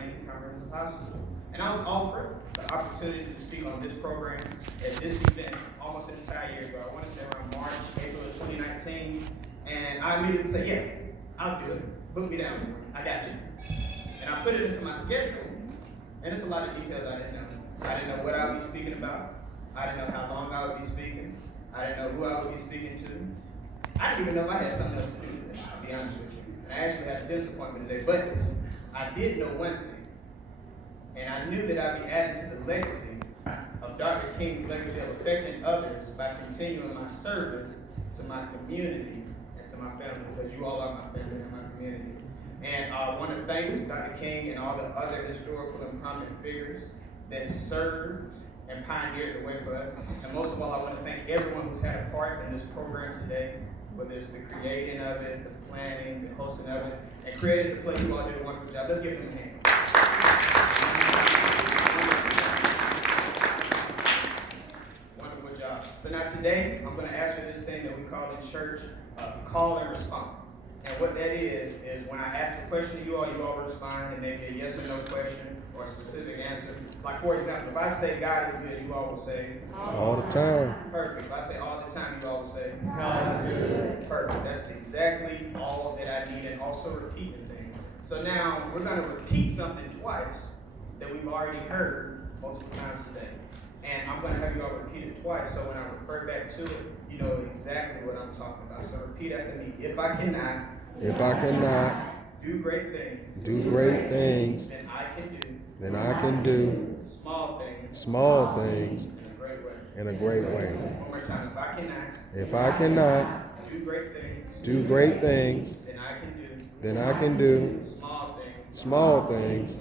McClain Conference Apostle. And I was offered the opportunity to speak on this program at this event almost an entire year ago. I want to say around March, April of 2019. And I immediately said, yeah, I'll do it. Book me down for it. I got you. And I put it into my schedule. And there's a lot of details I didn't know. I didn't know what I would be speaking about. I didn't know how long I would be speaking. I didn't know who I would be speaking to. I didn't even know if I had something else to do today, I'll be honest with you. And I actually had a dentist appointment today, but I did know one thing. And I knew that I'd be adding to the legacy of Dr. King's legacy of affecting others by continuing my service to my community and to my family, because you all are my family and my community. And I want to thank Dr. King and all the other historical and prominent figures that served and pioneered the way for us. And most of all, I want to thank everyone who's had a part in this program today, whether it's the creating of it, the planning, the hosting of it, and creating the place. You all did a wonderful job. Let's give them a hand. Wonderful job. So now today, I'm going to ask for this thing that we call in church, call and respond. And what that is when I ask a question to you all respond, and maybe a yes or no question or a specific answer. Like, for example, if I say God is good, you all will say? All the time. Perfect. If I say all the time, you all will say? God is good. Perfect. That's exactly all that I need, and also repeating things. So now, we're going to repeat something twice that we've already heard multiple times today. And I'm going to have you all repeat it twice, so when I refer back to it, you know exactly what I'm talking about. So repeat after me. If I cannot do great things, then I can do small things in a great way. One more time. If I cannot do great things, then I can do small things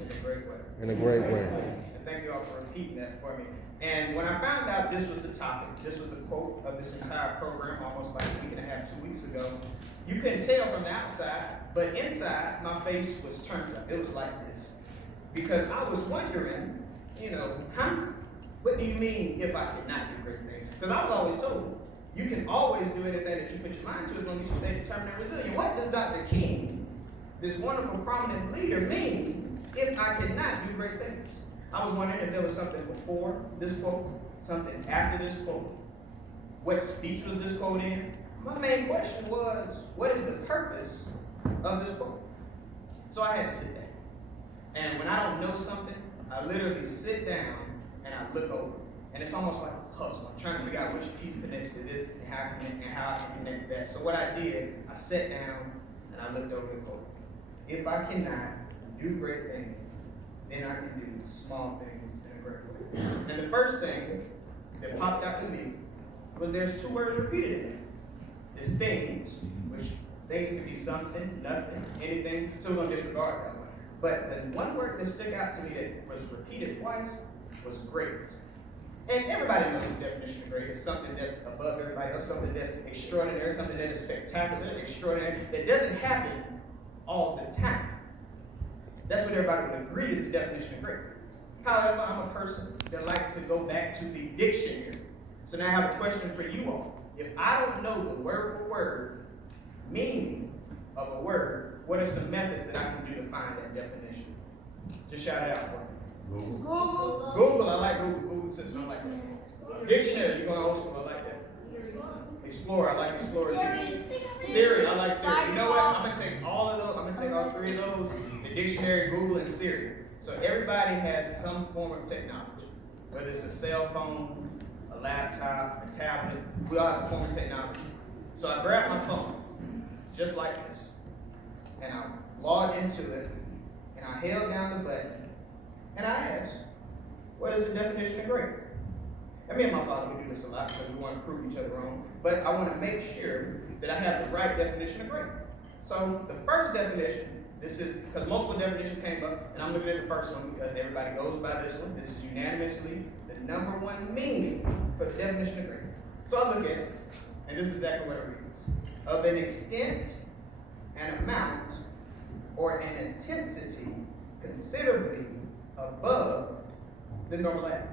in a great way. And thank you all for repeating that for me. And when I found out this was the topic, this was the quote of this entire program, almost like a week and a half, 2 weeks ago, you couldn't tell from the outside, but inside, my face was turned up. It was like this. Because I was wondering, what do you mean if I cannot do great things? Because I was always told, you can always do anything that you put your mind to as long as you stay determined and resilient. What does Dr. King, this wonderful, prominent leader, mean if I cannot do great things? I was wondering if there was something before this quote, something after this quote. What speech was this quote in? My main question was, what is the purpose of this quote? So I had to sit down. And when I don't know something, I literally sit down and I look over. And it's almost like a puzzle. I'm trying to figure out which piece connects to this and how I can connect that. So what I did, I sat down and I looked over the quote. If I cannot do great things, then I can do small things in a great way. And the first thing that popped out to me was there's two words repeated in it. There's things, which things can be something, nothing, anything, so we're going to disregard that one. But the one word that stuck out to me that was repeated twice was great. And everybody knows the definition of great. It's something that's above everybody else, something that's extraordinary, something that is spectacular, extraordinary, that doesn't happen all the time. That's what everybody would agree is the definition of great. However, I'm a person that likes to go back to the dictionary. So now I have a question for you all. If I don't know the word for word meaning of a word, what are some methods that I can do to find that definition? Just shout it out for me. Google, I like Google. Google system, I like that. Dictionary, you're going old school, I like that. Explorer, I like Explorer too. Siri, I like Siri. You know what? I'm going to take all of those. I'm going to take all three of those. The dictionary, Google, and Siri. So everybody has some form of technology. Whether it's a cell phone, a laptop, a tablet, we all have a form of technology. So I grabbed my phone, just like this, and I logged into it, and I held down the button, and I asked, what is the definition of great? And me and my father, we do this a lot because we want to prove each other wrong, but I want to make sure that I have the right definition of great. So the first definition, this is, because multiple definitions came up, and I'm looking at the first one because everybody goes by this one. This is unanimously the number one meaning for the definition of great. So I look at it, and this is exactly what it reads. Of an extent, an amount, or an intensity considerably above the normal average.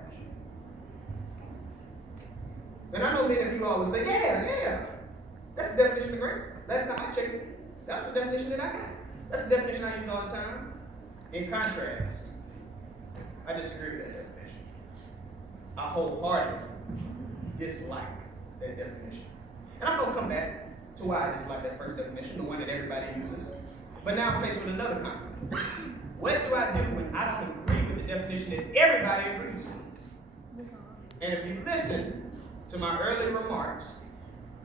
And I know many of you always say, yeah, that's the definition of great. Last time I checked it, that was the definition that I got. That's the definition I use all the time. In contrast, I disagree with that definition. I wholeheartedly dislike that definition. And I'm going to come back to why I dislike that first definition, the one that everybody uses. But now I'm faced with another conflict. What do I do when I don't agree with the definition that everybody agrees with? And if you listen to my earlier remarks,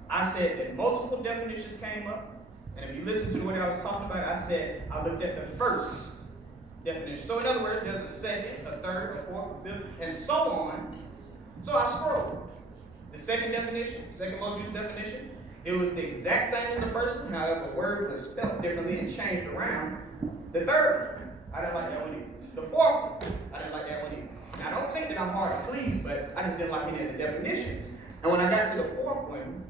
I said that multiple definitions came up. And if you listen to what I was talking about, I said I looked at the first definition. So in other words, there's a second, a third, a fourth, a fifth, and so on. So I scrolled. The second definition, second most used definition, it was the exact same as the first one. However, the word was spelled differently and changed around. The third one, I didn't like that one either. The fourth one, I didn't like that one either. Now, I don't think that I'm hard to please, but I just didn't like any of the definitions. And when I got to the fourth one,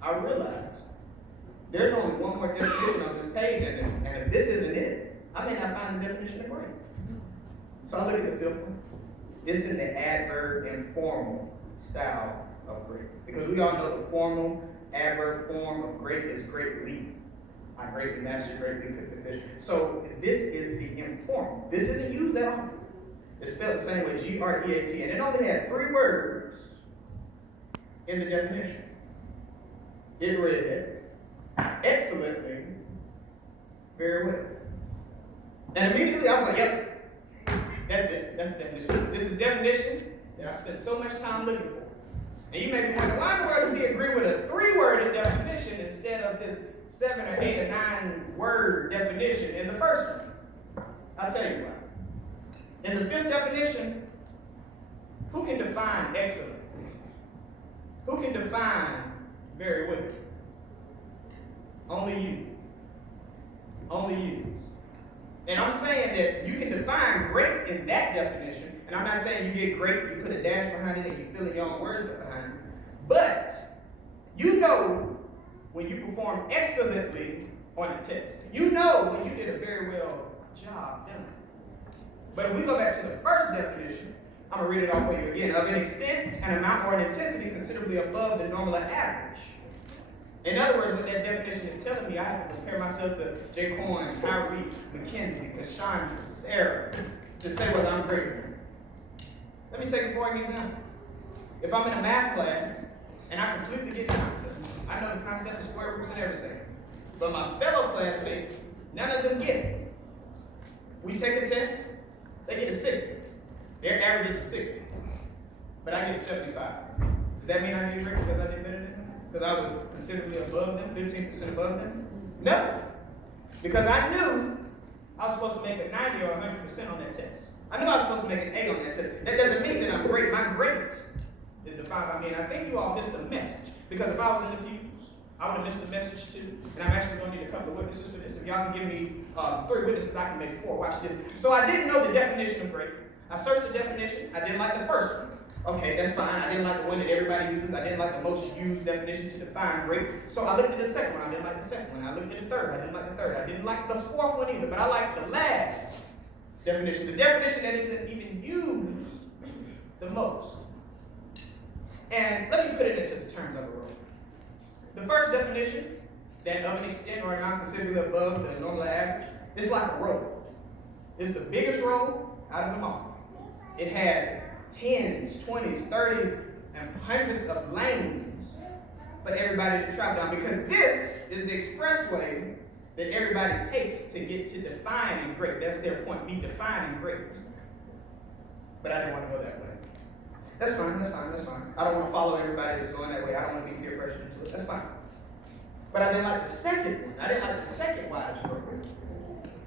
I realized there's only one more definition on this page, and if this isn't it, I may not find the definition of great. So I look at the fifth one. It's in the adverb informal style of great. Because we all know the formal adverb form of great is greatly. I greatly mastered, greatly cooked the fish. So this is the informal. This isn't used that often. It's spelled the same way, G-R-E-A-T. And it only had 3 words in the definition. It read, excellently, very well. And immediately I was like, yep, that's it. That's the definition. This is the definition that I spent so much time looking for. And you may be wondering, why in the world does he agree with a 3-word definition instead of this 7 or 8 or 9-word definition in the first one? I'll tell you why. In the 5th definition, who can define excellent? Who can define very well? Only you. Only you. And I'm saying that you can define great in that definition, and I'm not saying you get great, you put a dash behind it, and you fill in your own words behind it. But you know when you perform excellently on a test. You know when you did a very well job done. But if we go back to the first definition, I'm going to read it off for you again. Of an extent, an amount, or an intensity considerably above the normal average. In other words, what that definition is telling me, I have to compare myself to Jaquan, Tyree, Mackenzie, Cassandra, Sarah, to say whether I'm greater than them. Let me take it for an example. If I'm in a math class, and I completely get the concept, I know the concept of square roots and everything, but my fellow classmates, none of them get it. We take a test, they get a 60. Their average is a 60. But I get a 75. Does that mean I need great because I did better than them? Because I was considerably above them, 15% above them? No. Because I knew I was supposed to make a 90 or 100% on that test. I knew I was supposed to make an A on that test. That doesn't mean that I'm great. My great is defined by me. And I think you all missed a message. Because if I was in the pews, I would have missed the message too. And I'm actually going to need a couple of witnesses for this. If y'all can give me 3 witnesses, I can make 4. Watch this. So I didn't know the definition of great. I searched the definition. I didn't like the first one. Okay, that's fine. I didn't like the one that everybody uses. I didn't like the most used definition to define great. So I looked at the second one. I didn't like the second one. I looked at the third. I didn't like the third. I didn't like the fourth one either. But I liked the last definition. The definition that isn't even used the most. And let me put it into the terms of a road. The first definition, that of an extent or amount considerably above the normal average, it's like a road. It's the biggest road out of them all. It has 10s, 20s, 30s, and hundreds of lanes for everybody to travel down, because this is the expressway that everybody takes to get to defining great. That's their point, be defining great. But I didn't want to go that way. That's fine, that's fine, that's fine. I don't want to follow everybody that's going that way. I don't want to be peer pressured into it. That's fine. But I didn't like the second one. I didn't like the second widest road.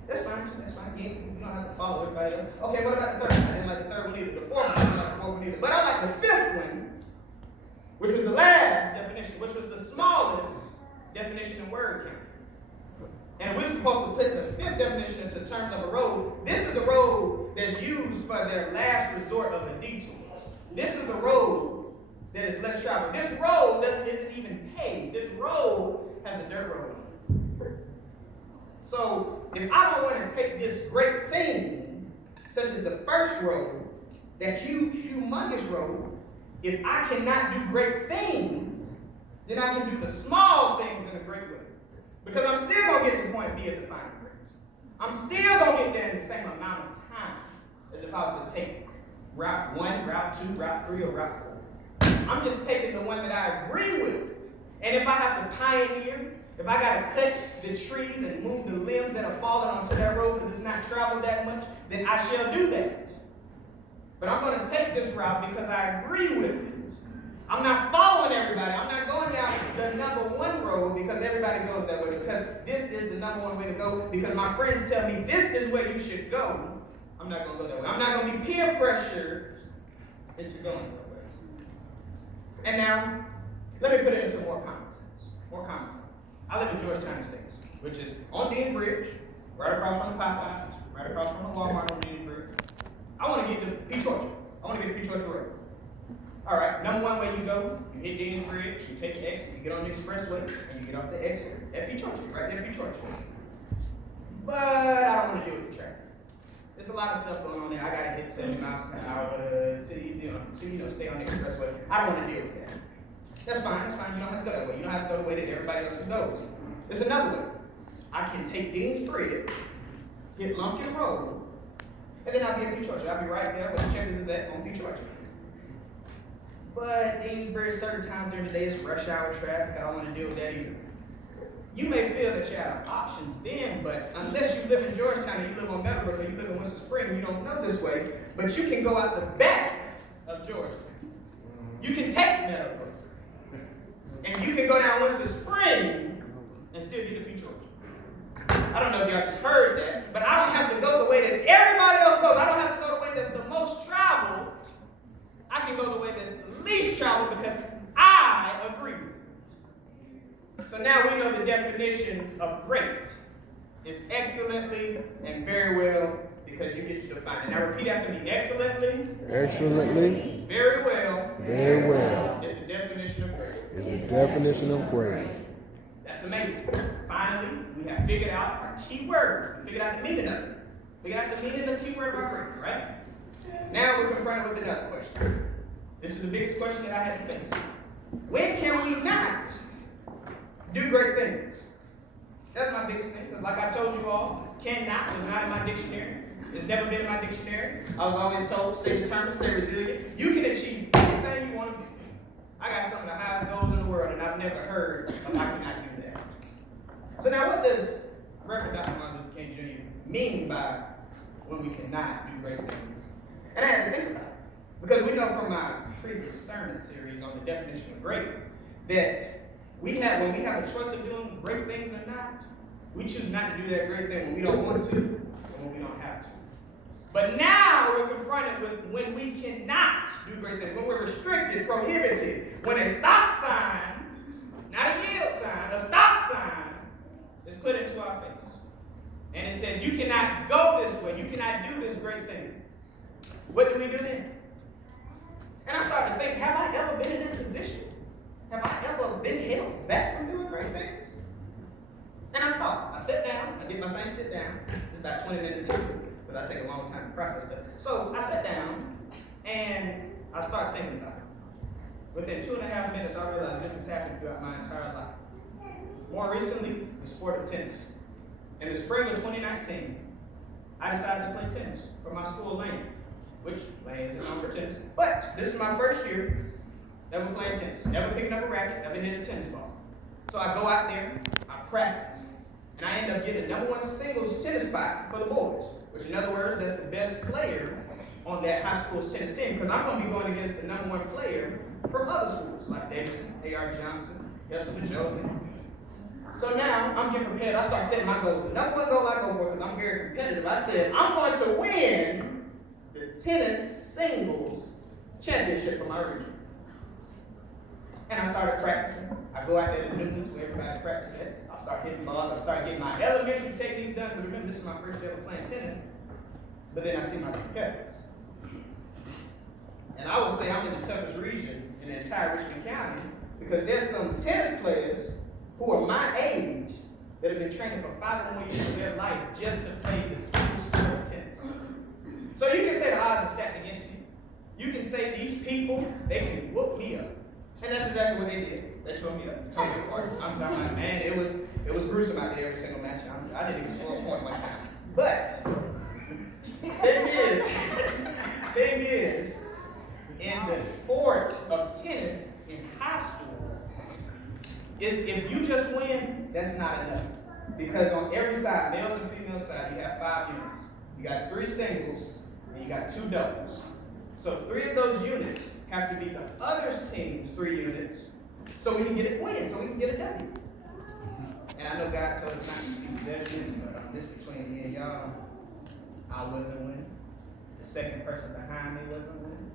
That's fine too, that's fine. You don't have to follow everybody else. Okay, what about the third one? I didn't like the third one either. The fourth one, I didn't like the fourth one either. But I like the fifth one, which was the last definition, which was the smallest definition in word count. And we're supposed to put the 5th definition into terms of a road. This is the road that's used for their last resort of a detour. This is the road that is less traveled. This road isn't even paved. This road has a dirt road on it. So if I don't want to take this great thing, such as the first road, that huge, humongous road, if I cannot do great things, then I can do the small things in a great way. Because I'm still going to get to point B at defining greatness. I'm still going to get there in the same amount of time as if I was to take route 1, route 2, route 3, or route 4. I'm just taking the one that I agree with. And if I have to pioneer, if I got to cut the trees and move the limbs that are falling onto that road because it's not traveled that much, then I shall do that. But I'm going to take this route because I agree with it. I'm not following everybody. I'm not going down the number 1 road because everybody goes that way, because this is the number 1 way to go, because my friends tell me this is where you should go. I'm not going to go that way. I'm not going to be peer pressured into going that way. And now, let me put it into more common sense. More common. I live in Georgetown Estates, which is on Dean Bridge, right across from the Popeyes, right across from the Walmart on Dean Bridge. I want to get to Peach Orchard. I want to get to Peach Orchard Road. All right, number 1 way you go, you hit Dean Bridge, you take the exit, you get on the expressway, and you get off the exit at Peach Orchard, right there at Peach Orchard. But I don't want to deal with the traffic. There's a lot of stuff going on there. I got to hit 70 miles per hour to stay on the expressway. I don't want to deal with that. That's fine. You don't have to go that way. You don't have to go the way that everybody else goes. There's another way. I can take Dean's Bridge, hit Lumpkin Road, and then I'll be at Peach Orchard. I'll be right there where the checkers is at on Peach Orchard. But Dean's Bridge, certain times during the day, it's rush hour traffic. I don't want to deal with that either. You may feel that you have options then, but unless you live in Georgetown and you live on Meadowbrook or you live in Winston Spring, you don't know this way, but you can go out the back of Georgetown. You can take Meadowbrook. And you can go down Winston Spring and still get to Peach Orchard. I don't know if y'all just heard that, but I don't have to go the way that everybody else goes. I don't have to go the way that's the most traveled. I can go the way that's the least traveled because I agree with it. So now we know the definition of great is excellently and very well, because you get to define it. Now repeat after me. Excellently. Excellently. Very well. Very well. Is the definition of great. Is the definition of great. That's amazing. Finally, we have figured out our key word. We figured out the meaning of it. Figured out the meaning of the key word of our great, right? Now we're confronted with another question. This is the biggest question that I had to face. When can we not do great things? That's my biggest thing, because like I told you all, cannot was not in my dictionary. It's never been in my dictionary. I was always told, stay determined, stay resilient. You can achieve anything you want to do. I got some of the highest goals in the world, and I've never heard of I cannot do that. So now what does Reverend Dr. Martin Luther King Jr. mean by when we cannot do great things? And I had to think about it. Because we know from my previous sermon series on the definition of great, that when we have a choice of doing great things or not, we choose not to do that great thing when we don't want to, or when we don't have to. But now we're confronted with when we cannot do great things, when we're restricted, prohibited, when a stop sign, not a yield sign, a stop sign is put into our face. And it says, you cannot go this way, you cannot do this great thing. What do we do then? And I started to think, have I ever been in that position? Have I ever been held back from doing great things? And I thought, I sat down, I did my same sit down. It's about 20 minutes in, because I take a long time to process stuff. So I sat down, and I started thinking about it. Within 2.5 minutes, I realized this has happened throughout my entire life. More recently, the sport of tennis. In the spring of 2019, I decided to play tennis for my school lane, which lane is known for tennis. But this is my first year never playing tennis, never picking up a racket, never hitting a tennis ball. So I go out there, I practice, and I end up getting the #1 singles tennis spot for the boys, which in other words, that's the best player on that high school's tennis team, because I'm going to be going against the #1 player from other schools, like Davidson, A.R. Johnson, Epsom, Josie. So now, I'm getting prepared. I start setting my goals. The #1 goal I go for, because I'm very competitive, I said, I'm going to win the tennis singles championship for my region. And I started practicing. I go out there to Newton's where everybody practice at. I start hitting balls. I start getting my elementary techniques done, because remember, this is my first day ever playing tennis. But then I see my competitors. And I would say I'm in the toughest region in the entire Richmond County, because there's some tennis players who are my age that have been training for 5 or more years of their life just to play the single sport of tennis. So you can say the odds are stacked against you. You can say these people, they can whoop me up. And that's exactly what they did. They tore me up, tore me apart. I'm talking about, man, it was gruesome out there every single match. I didn't even score a point one time. But, thing is, in the sport of tennis in high school, is if you just win, that's not enough. Because on every side, male and female side, you have 5 units. You got 3 singles, and you got 2 doubles. So 3 of those units have to be the other team's 3 units, so we can get it win, so we can get a W. And I know God told us not to speak judgment, but this between me and y'all, I wasn't winning. The second person behind me wasn't winning.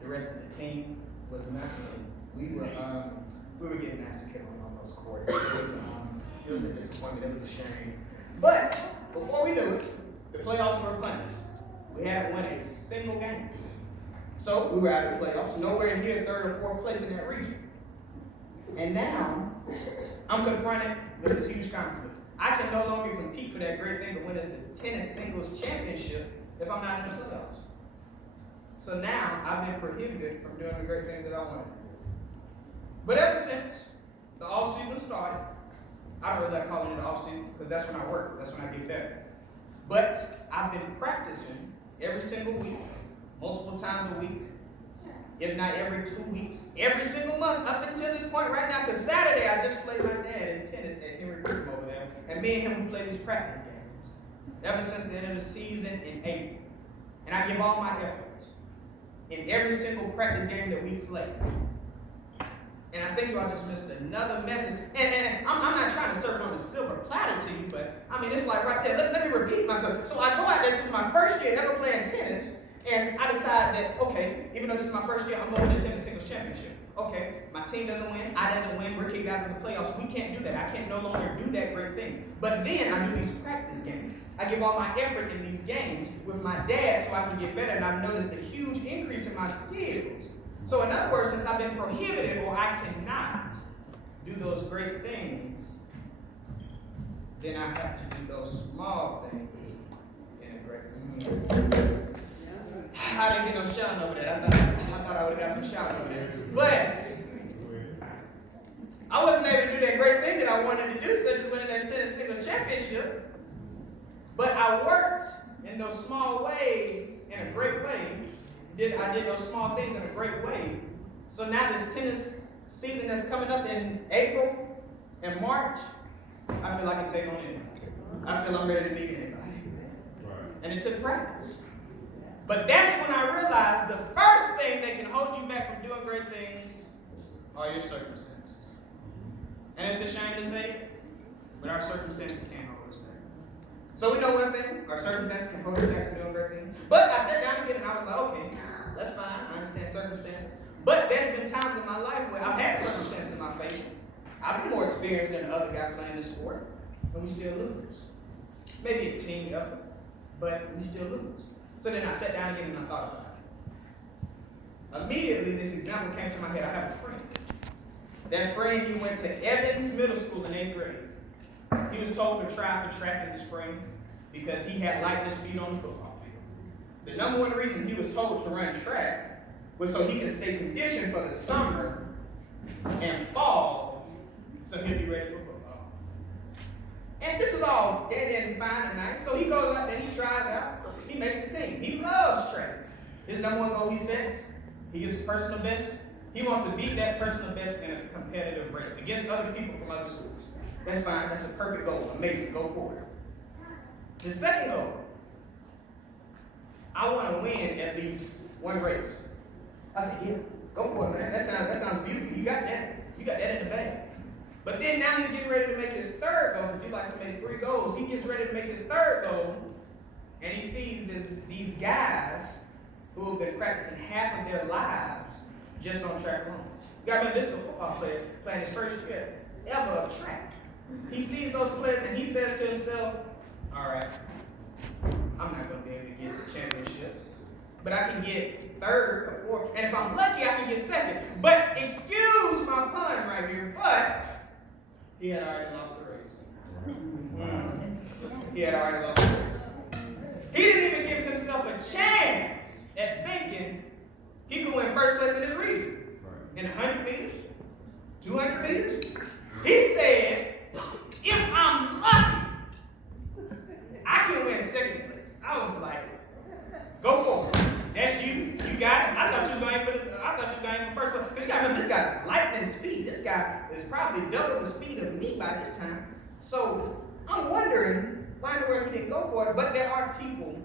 The rest of the team was not winning. We were getting massacred on those courts. It was a disappointment. It was a shame. But before we knew it, the playoffs were punished. We hadn't won a single game. So we were out of the playoffs, nowhere near 3rd or 4th place in that region. And now I'm confronted with this huge conflict. I can no longer compete for that great thing to win as the tennis singles championship if I'm not in the playoffs. So now I've been prohibited from doing the great things that I want to do. But ever since the off season started, I don't really like calling it the off season because that's when I work, that's when I get better. But I've been practicing every single week, multiple times a week, if not every 2 weeks, every single month up until this point right now. Because Saturday I just played my dad in tennis at Henry Brigham over there, and me and him we play these practice games ever since the end of the season in April. And I give all my efforts in every single practice game that we play. And I think you all just missed another message. And I'm not trying to serve it on a silver platter to you, but I mean, it's like right there. Let me repeat myself. So I go out there, this is my first year ever playing tennis, and I decide that, okay, even though this is my first year, I'm going to the tennis singles championship. Okay, my team doesn't win, I doesn't win, we're kicked out of the playoffs. We can't do that. I can no longer do that great thing. But then I do these practice games. I give all my effort in these games with my dad so I can get better, and I've noticed a huge increase in my skills. So in other words, since I've been prohibited or I cannot do those great things, then I have to do those small things in a great way. I didn't get no shouting over that. I thought I would have got some shouting over there. But I wasn't able to do that great thing that I wanted to do, such as winning that tennis singles championship. But I worked in those small ways in a great way. I did those small things in a great way. So now this tennis season that's coming up in April and March, I feel like I can take on anybody. I feel I'm ready to beat anybody. And it took practice. But that's when I realized the first thing that can hold you back from doing great things are your circumstances. And it's a shame to say it, but our circumstances can't hold us back. So we know one thing, our circumstances can hold us back from doing great things. But I sat down again and I was like, okay, that's fine, I understand circumstances. But there's been times in my life where I've had circumstances in my favor. I've been more experienced than the other guy playing this sport, but we still lose. Maybe a team effort, but we still lose. So then I sat down again and I thought about it. Immediately this example came to my head. I have a friend. That friend, he went to Evans Middle School in 8th grade. He was told to try for track in the spring because he had lightning speed on the football field. The number one reason he was told to run track was so he can stay conditioned for the summer and fall so he'll be ready for football. And this is all dead and fine and nice. So he goes out there, he tries out, he makes the team. He loves track. His number one goal he sets, he gets personal best. He wants to beat that personal best in a competitive race against other people from other schools. That's fine, that's a perfect goal, amazing, go for it. The second goal, I want to win at least one race. I said, yeah, go for it, man. That sounds beautiful. You got that. You got that in the bag. But then now he's getting ready to make his third goal because he likes to make 3 goals. He gets ready to make his third goal, and he sees these guys who have been practicing half of their lives just on track alone. You gotta remember, this is a football player playing his first year ever of track. He sees those players and he says to himself, all right, I'm not going to be able to get the championship, but I can get 3rd or 4th, and if I'm lucky, I can get 2nd. But excuse my pun right here, but he had already lost the race. He had already lost the race. He didn't even give himself a chance at thinking he could win first place in his region. In 100 meters, 200 meters. He said, if I'm lucky, I can win 2nd you gotta remember, this guy is lightning speed. This guy is probably double the speed of me by this time. So I'm wondering why in the world he didn't go for it. But there are people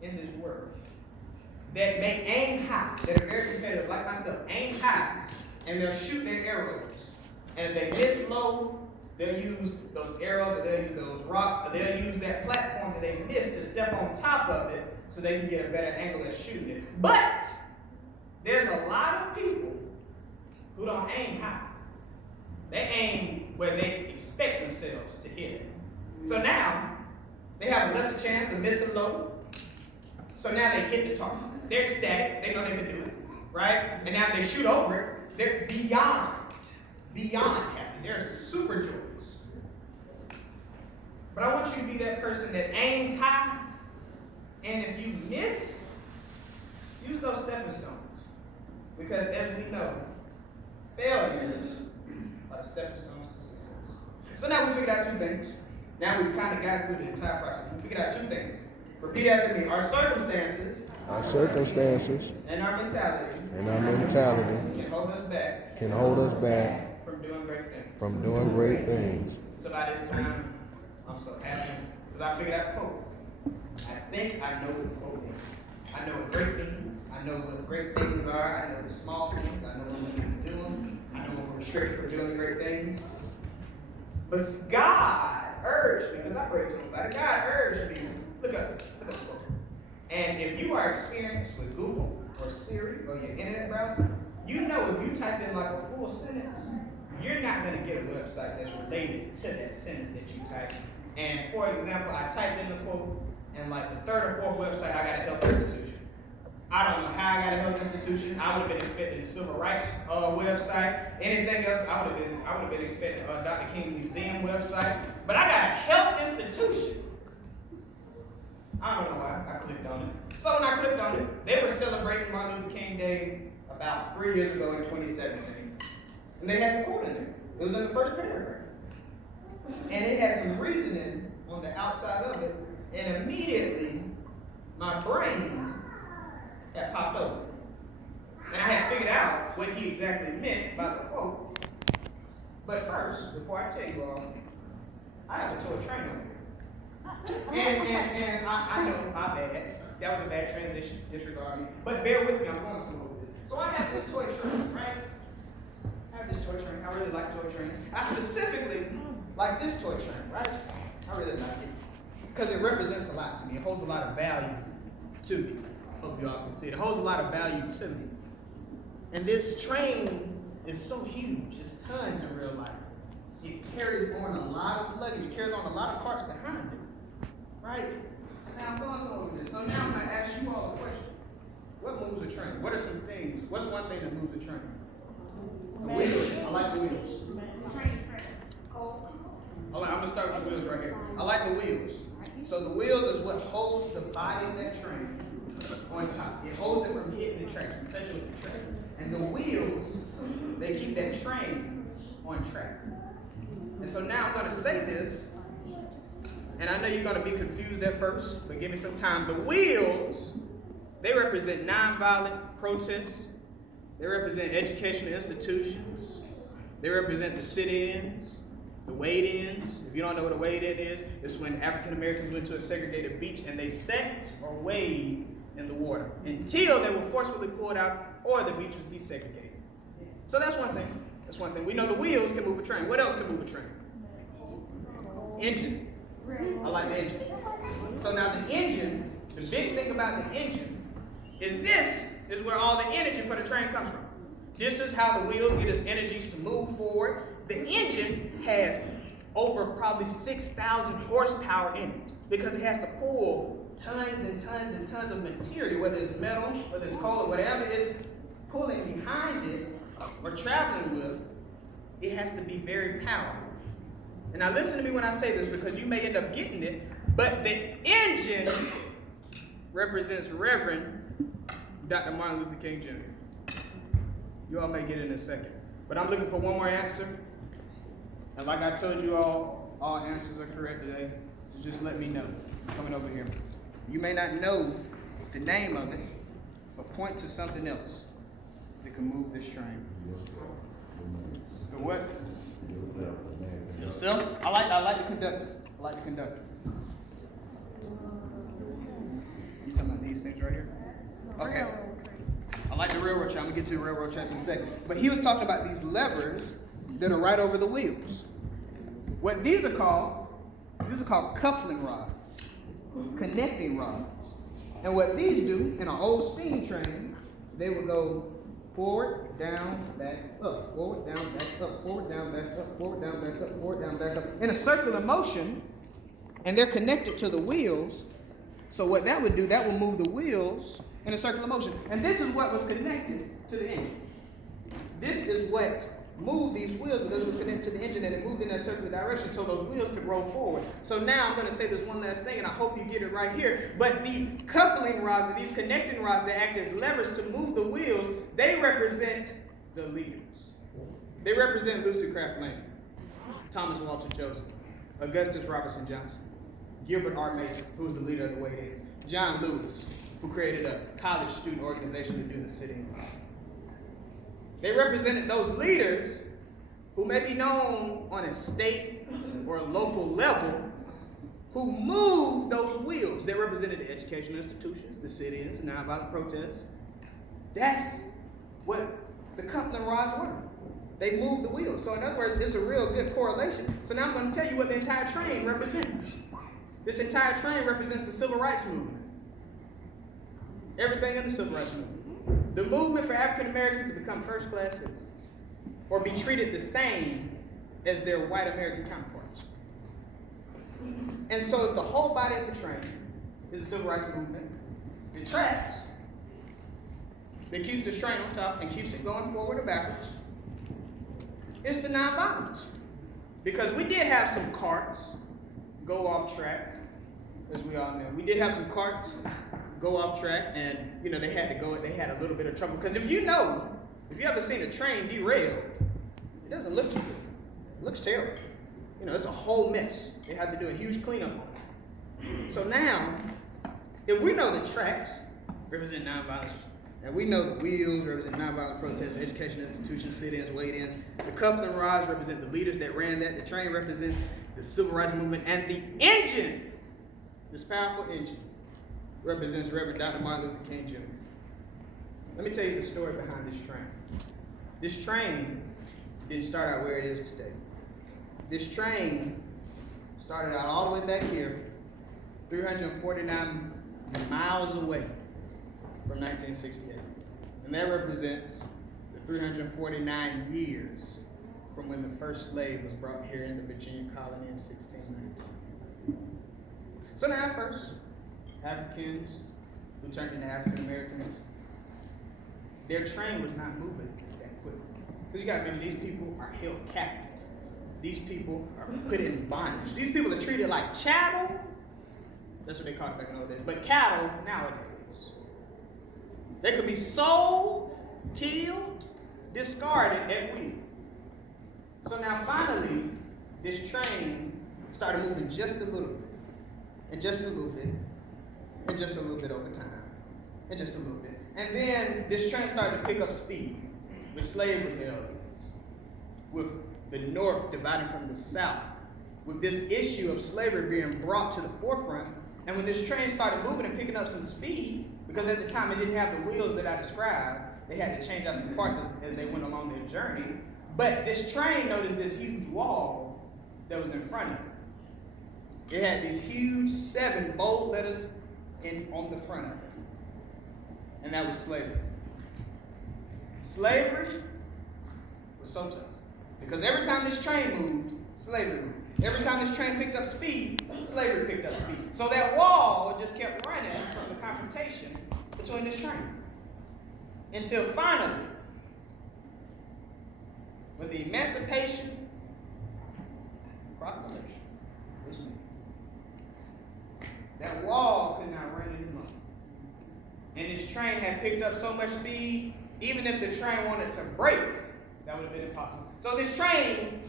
in this world that may aim high, that are very competitive, like myself, aim high, and they'll shoot their arrows. And if they miss low, they'll use those arrows, or they'll use those rocks, or they'll use that platform that they missed to step on top of it so they can get a better angle at shooting it. But there's a lot of people who don't aim high. They aim where they expect themselves to hit it. So now, they have a lesser chance of missing low. So now they hit the target. They're ecstatic. They know they can do it, right? And now if they shoot over it, they're beyond happy. They're super joyous. But I want you to be that person that aims high, and if you miss, use those stepping stones. Because as we know, failures are the stepping stones to success. So now we figured out two things. Now we've kind of got through the entire process. We figured out two things. Repeat after me. Our circumstances and our mentality can hold us back from doing great things. So by this time, I'm so happy because I figured out the quote. I think I know what the quote means. I know what great means. I know what great things are. I know the small things. I know when we can do them. I know when we're restricted from doing great things. But God urged me, because I prayed to him about it, God urged me, look up the quote. And if you are experienced with Google or Siri or your internet browser, you know if you type in like a full sentence, you're not going to get a website that's related to that sentence that you type. And for example, I typed in the quote, and like the third or fourth website, I got a health institution. I don't know how I got a health institution. I would have been expecting the civil rights website. Anything else, I would have been expecting Dr. King Museum website. But I got a health institution. I don't know why I clicked on it. So when I clicked on it, they were celebrating Martin Luther King Day about 3 years ago in 2017. And they had the quote in there. It was in the first paragraph. And it had some reasoning on the outside of it. And immediately, my brain had popped open. And I had figured out what he exactly meant by the quote. But first, before I tell you all, I have a toy train over here. And I know, my bad. That was a bad transition, disregard me. But bear with me, I'm going somewhere with this. So I have this toy train, right? I have this toy train. I really like toy trains. I specifically like this toy train, right? I really like it. Because it represents a lot to me. It holds a lot of value to me. Hope you all can see it. It holds a lot of value to me. And this train is so huge. It's tons in real life. It carries on a lot of luggage. It carries on a lot of carts behind it. Right? So now I'm going somewhere with this. So now I'm going to ask you all a question. What moves a train? What are some things? What's one thing that moves a train? The wheels. I like the wheels. Hold on, I'm going to start with the wheels right here. I like the wheels. So the wheels is what holds the body of that train on top. It holds it from hitting the track, from touching with the track. And the wheels, they keep that train on track. And so now I'm going to say this, and I know you're going to be confused at first, but give me some time. The wheels, they represent nonviolent protests. They represent educational institutions. They represent the sit-ins, the wade-ins. If you don't know what a wade-in is, it's when African Americans went to a segregated beach and they sat or waded in the water until they were forcefully pulled out or the beach was desegregated. So that's one thing. That's one thing. We know the wheels can move a train. What else can move a train? Engine. I like the engine. So now the engine, the big thing about the engine is this is where all the energy for the train comes from. This is how the wheels get its energy to move forward. The engine has over probably 6,000 horsepower in it because it has to pull tons and tons and tons of material, whether it's metal, whether it's coal, or whatever it's pulling behind it or traveling with. It has to be very powerful. And now listen to me when I say this because you may end up getting it, but the engine represents Reverend Dr. Martin Luther King Jr. You all may get it in a second. But I'm looking for one more answer. And like I told you all answers are correct today. So just let me know. Coming over here. You may not know the name of it, but point to something else. that can move this train? The what? Yourself? I like the conductor. I like the conductor. You talking about these things right here? Okay. I like the railroad track. I'm gonna get to the railroad tracks in a second. But he was talking about these levers that are right over the wheels. What these are called coupling rods, connecting rods. And what these do in an old steam train, they would go forward, down, back, up, forward, down, back, up, forward, down, back, up, forward, down, back, up, forward, down, back, up, in a circular motion, and they're connected to the wheels. So what that would do, that would move the wheels in a circular motion. And this is what was connected to the engine. This is what moved these wheels because it was connected to the engine and it moved in that circular direction so those wheels could roll forward. So now I'm going to say this one last thing, and I hope you get it right here. But these coupling rods, these connecting rods that act as levers to move the wheels, they represent the leaders. They represent Lucy Craft Lane, Thomas Walter Joseph, Augustus Robertson Johnson, Gilbert R. Mason, who was the leader of the Wade-Ins, John Lewis, who created a college student organization to do the sit-ins. They represented those leaders who may be known on a state or a local level who moved those wheels. They represented the educational institutions, the sit-ins, the nonviolent protests. That's what the coupling rods were. They moved the wheels. So in other words, it's a real good correlation. So now I'm going to tell you what the entire train represents. This entire train represents the civil rights movement. Everything in the civil rights movement. The movement for African Americans to become first-class citizens or be treated the same as their white American counterparts. And so if the whole body of the train is the civil rights movement, the tracks that keeps the train on top and keeps it going forward or backwards, it's the nonviolence. Because we did have some carts go off track, as we all know. We did have some carts go off track, and they had a little bit of trouble. Because if you ever seen a train derailed, it doesn't look too good. It looks terrible. It's a whole mess. They had to do a huge cleanup on it. So now, if we know the tracks represent nonviolence, and we know the wheels represent nonviolent protests, education institutions, sit-ins, wait-ins, the coupling rods represent the leaders that ran that, the train represents the civil rights movement, and the engine, this powerful engine, represents Reverend Dr. Martin Luther King Jr. Let me tell you the story behind this train. This train didn't start out where it is today. This train started out all the way back here, 349 miles away from 1968. And that represents the 349 years from when the first slave was brought here in the Virginia colony in 1619. So now at first, Africans who turned into African Americans, their train was not moving that quickly. Because you gotta remember, these people are held captive. These people are put in bondage. These people are treated like chattel. That's what they called it back in those days. But cattle nowadays. They could be sold, killed, discarded at will. So now finally, this train started moving just a little bit, and just a little bit, and just a little bit over time, and just a little bit. And then this train started to pick up speed with slave rebellions, with the North dividing from the South, with this issue of slavery being brought to the forefront. And when this train started moving and picking up some speed, because at the time it didn't have the wheels that I described, they had to change out some parts as they went along their journey. But this train noticed this huge wall that was in front of it. It had these huge 7 bold letters on the front of it. And that was slavery. Slavery was so tough. Because every time this train moved, slavery moved. Every time this train picked up speed, slavery picked up speed. So that wall just kept running from the confrontation between this train. Until finally, with the Emancipation Proclamation, that wall could not run anymore. And this train had picked up so much speed, even if the train wanted to brake, that would have been impossible. So this train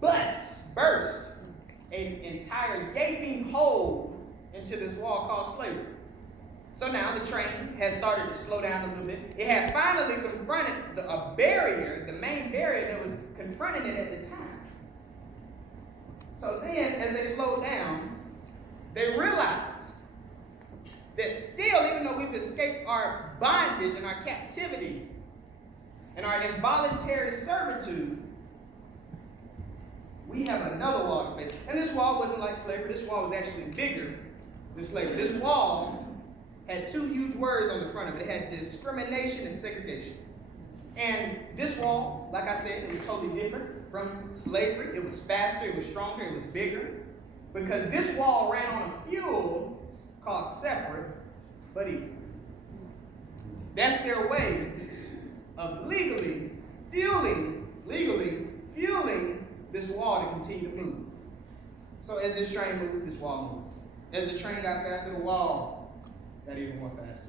burst an entire gaping hole into this wall called slavery. So now the train has started to slow down a little bit. It had finally confronted a barrier, the main barrier that was confronting it at the time. So then, as they slowed down, they realized that still, even though we've escaped our bondage and our captivity and our involuntary servitude, we have another wall to face. And this wall wasn't like slavery. This wall was actually bigger than slavery. This wall had two huge words on the front of it. It had discrimination and segregation. And this wall, like I said, it was totally different from slavery. It was faster, it was stronger, it was bigger. Because this wall ran on a fuel called separate but equal. That's their way of legally fueling this wall to continue to move. So as this train moved, this wall moved. As the train got faster, the wall got even more faster.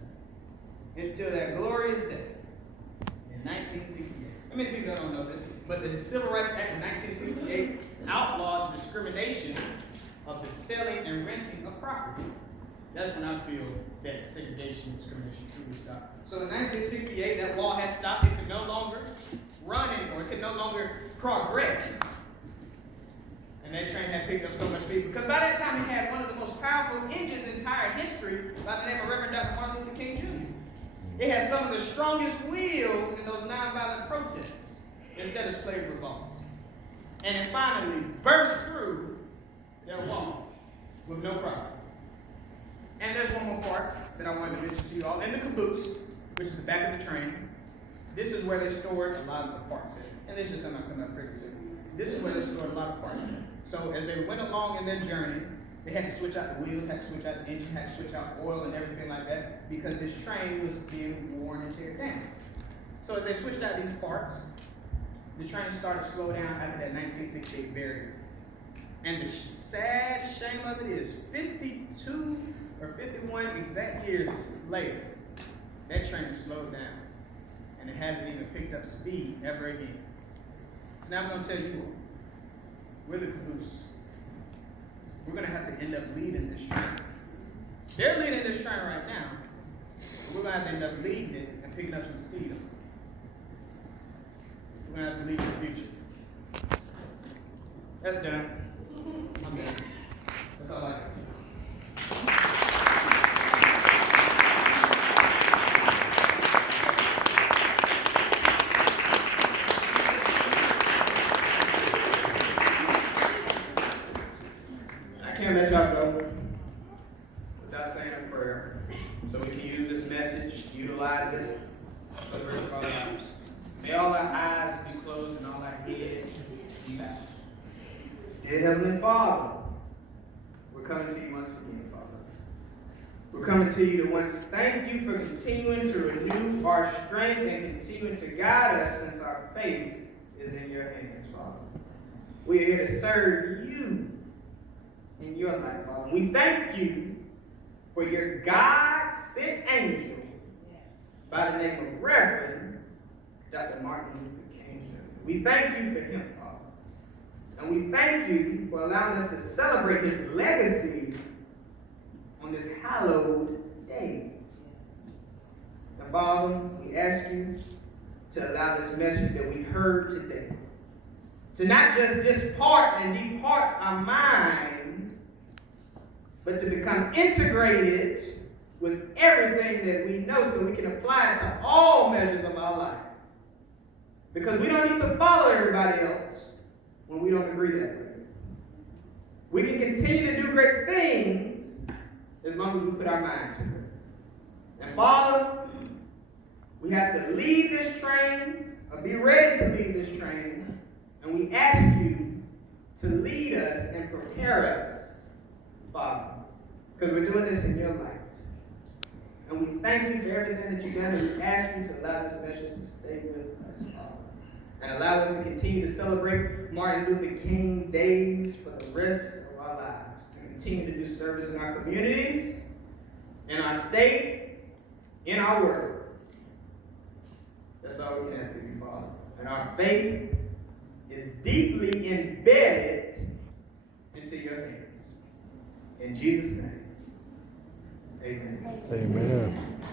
Until that glorious day in 1968. How many people don't know this? But the Civil Rights Act of 1968 outlawed discrimination of the selling and renting of property. That's when I feel that segregation and discrimination truly stopped. So in 1968, that law had stopped. It could no longer run anymore. It could no longer progress. And that train had picked up so much speed. Because by that time, it had one of the most powerful engines in entire history by the name of Reverend Dr. Martin Luther King Jr. It had some of the strongest wheels in those nonviolent protests instead of slave revolts. And it finally burst through that wall with no problem. And there's one more part that I wanted to mention to you all. In the caboose, which is the back of the train, this is where they stored a lot of the parts in. And this is just something I couldn't figure out. This is where they stored a lot of parts in. So as they went along in their journey, they had to switch out the wheels, had to switch out the engine, had to switch out oil and everything like that, because this train was being worn and teared down. So as they switched out these parts, the train started to slow down after that 1968 barrier. And the sad shame of it is 52 or 51 exact years later, that train has slowed down. And it hasn't even picked up speed ever again. So now I'm going to tell you what. We're the caboose. We're going to have to end up leading this train. They're leading this train right now. But we're going to have to end up leading it and picking up some speed. We're going to have to lead the future. That's done. I'm done. That's all I got. Let y'all go without saying a prayer, so we can use this message, utilize it for the rest of our lives. May all our eyes be closed and all our heads be bowed. Dear Heavenly Father, we're coming to you once again, Father. We're coming to you to once thank you for continuing to renew our strength and continuing to guide us since our faith is in your hands, Father. We are here to serve you in your life, Father. We thank you for your God-sent angel by the name of Reverend Dr. Martin Luther King Jr. We thank you for him, Father. And we thank you for allowing us to celebrate his legacy on this hallowed day. And Father, we ask you to allow this message that we heard today to not just depart our mind, but to become integrated with everything that we know so we can apply it to all measures of our life. Because we don't need to follow everybody else when we don't agree that way. We can continue to do great things as long as we put our mind to it. And Father, we have to lead this train, or be ready to lead this train, and we ask you to lead us and prepare us, Father, because we're doing this in your light. And we thank you for everything that you've done, and we ask you to allow this message to stay with us, Father, and allow us to continue to celebrate Martin Luther King days for the rest of our lives, and continue to do service in our communities, in our state, in our world. That's all we can ask of you, Father. And our faith is deeply embedded into your hands. In Jesus' name, Amen. Amen.